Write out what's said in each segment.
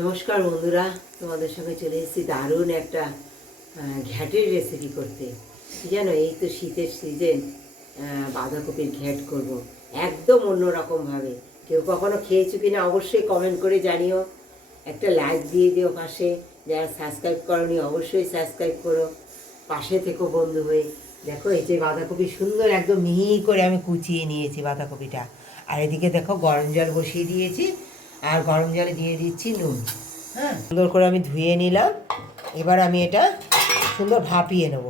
নমস্কার বন্ধুরা, তোমাদের সঙ্গে চলে এসেছি দারুণ একটা ঘ্যাটের রেসিপি করতে। জানো, এই তো শীতের সিজন বাঁধাকপির ঘ্যাট করব। একদম অন্যরকমভাবে কেউ কখনো খেয়েছো কি না অবশ্যই কমেন্ট করে জানিও। একটা লাইক দিয়ে দিও পাশে। যারা সাবস্ক্রাইব করনি, অবশ্যই সাবস্ক্রাইব করো। পাশে থেকো বন্ধু হয়ে। দেখো, এই যে বাঁধাকপি সুন্দর একদম মিহি করে আমি কুচিয়ে নিয়েছি বাঁধাকপিটা। আর এদিকে দেখো, গরম জল বসিয়ে দিয়েছি। আর গরম জলে দিয়ে দিচ্ছি নুন। হ্যাঁ। সুন্দর করে আমি ধুয়ে নিলাম। এবার আমি এটা সুন্দর ভাপিয়ে নেব।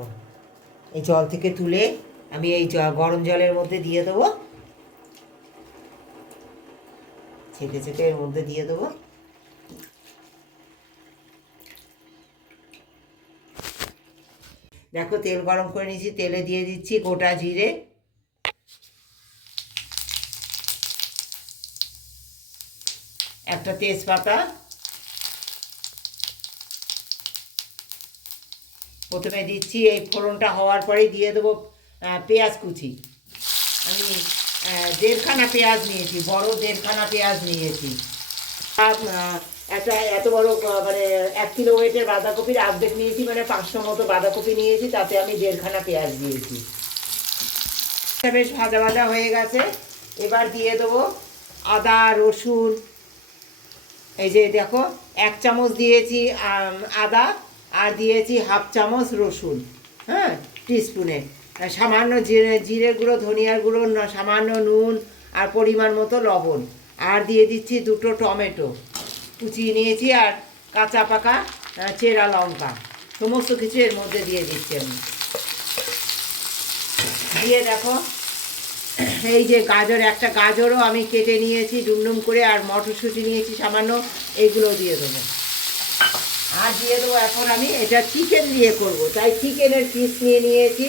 এই জল থেকে তুলে আমি এই গরম জলের মধ্যে দিয়ে দেবো। ছেঁকে ছেঁকে এর মধ্যে দিয়ে দেবো। দেখো তেল গরম করে নিয়েছি তেলে দিয়ে দিচ্ছি গোটা জিরে। একটা তেজপাতা। প্রথমে দিচ্ছি, এই ফোড়নটা হওয়ার পরেই দিয়ে দেবো পেঁয়াজ কুচি। আমি দেড়খানা পেঁয়াজ নিয়েছি, বড় দেড়খানা পেঁয়াজ নিয়েছি। একটা এত বড় মানে এক কিলো ওয়েটের বাঁধাকপির অর্ধেক নিয়েছি মানে পাঁচশো মতো বাঁধাকপি নিয়েছি, তাতে আমি দেড়খানা পেঁয়াজ দিয়েছি। বেশ ভাজা ভাজা হয়ে গেছে। এবার দিয়ে দেবো আদা, রসুন এই যে দেখো, এক চামচ দিয়েছি আদা, আর দিয়েছি হাফ চামচ রসুন হ্যাঁ টিস্পুনে সামান্য জিরে জিরে গুঁড়ো, ধনিয়ার গুঁড়ো সামান্য নুন, আর পরিমাণ মতো লবণ। আর দিয়ে দিচ্ছি দুটো টমেটো। কুচিয়ে নিয়েছি আর কাঁচা পাকা চেরা লঙ্কা। সমস্ত কিছু এর মধ্যে দিয়ে দিচ্ছি আমি। দিয়ে দেখো এই যে গাজর, একটা গাজরও আমি কেটে নিয়েছি, ডুমডুম করে, আর মটরশুঁটি নিয়েছি সামান্য এইগুলো দিয়ে দেবো। আর দিয়ে দেবো এখন আমি, এটা চিকেন দিয়ে করব। তাই চিকেনের পিস নিয়ে নিয়েছি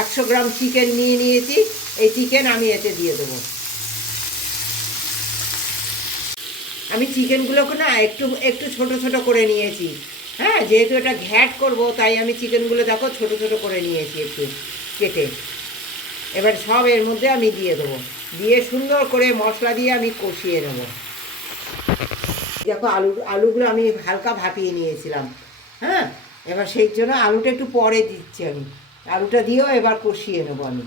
একশো গ্রাম চিকেন নিয়ে নিয়েছি, এই চিকেন আমি এতে দিয়ে দেবো। আমি চিকেনগুলোকে না একটু একটু ছোট ছোট করে নিয়েছি। হ্যাঁ যেহেতু এটা ঘ্যাট করব, তাই আমি চিকেনগুলো দেখো ছোট ছোট করে নিয়েছি একটু, কেটে। এবার সব এর মধ্যে আমি দিয়ে দেবো। দিয়ে সুন্দর করে মশলা দিয়ে আমি কষিয়ে নেব। দেখো আলু, আলুগুলো আমি হালকা ভাপিয়ে নিয়েছিলাম। হ্যাঁ? এবার সেই জন্য আলুটা একটু পরে দিচ্ছি আমি। আলুটা দিয়েও এবার কষিয়ে নেব আমি।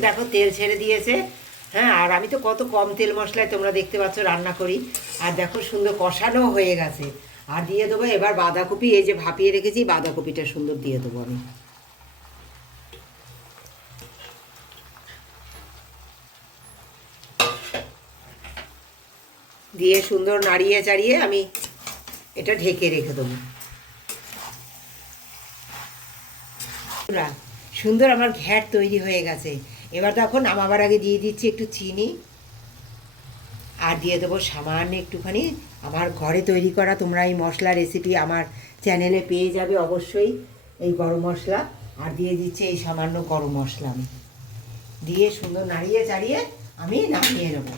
দেখো তেল ছেড়ে দিয়েছে। হ্যাঁ আর আমি তো কত কম তেল মশলায় তোমরা দেখতে পাচ্ছ রান্না করি। আর দেখো সুন্দর কষানো হয়ে গেছে। আর দিয়ে দেবো এবার বাঁধাকপি, এই যে ভাপিয়ে রেখেছি, বাঁধাকপিটা সুন্দর দিয়ে দেবো আমি। দিয়ে সুন্দর নাড়িয়ে চাড়িয়ে আমি এটা ঢেকে রেখে দেবো। সুন্দর আমার ঘ্যাট তৈরি হয়ে গেছে। এবার তখন আমার আগে দিয়ে দিচ্ছি একটু চিনি। আর দিয়ে দেবো সামান্য একটুখানি। আমার ঘরে তৈরি করা তোমরা এই মশলা রেসিপি আমার চ্যানেলে পেয়ে যাবে অবশ্যই এই গরম মশলা। আর দিয়ে দিচ্ছে এই সামান্য গরম মশলা আমি। দিয়ে সুন্দর নাড়িয়ে চাড়িয়ে আমি নামিয়ে নেব।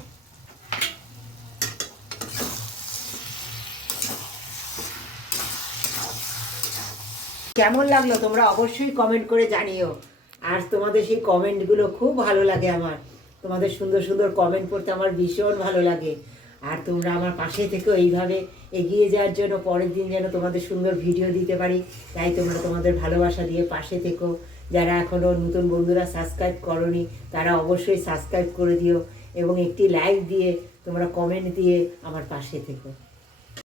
কেমন লাগল তোমরা অবশ্যই কমেন্ট করে জানিও। আর তোমাদের সেই কমেন্টগুলো খুব ভালো লাগে আমার। তোমাদের সুন্দর সুন্দর কমেন্ট পড়তে আমার ভীষণ ভালো লাগে। আর তোমরা আমার পাশে থেকে এইভাবে এগিয়ে যাওয়ার জন্য পরের দিন যেন তোমাদের সুন্দর ভিডিও দিতে পারি। তাই তোমরা তোমাদের ভালোবাসা দিয়ে পাশে থেকো। যারা এখনও নতুন বন্ধুরা সাবস্ক্রাইব করনি, তারা অবশ্যই সাবস্ক্রাইব করে দিও এবং একটি লাইক দিয়ে তোমরা কমেন্ট দিয়ে আমার পাশে থেকো।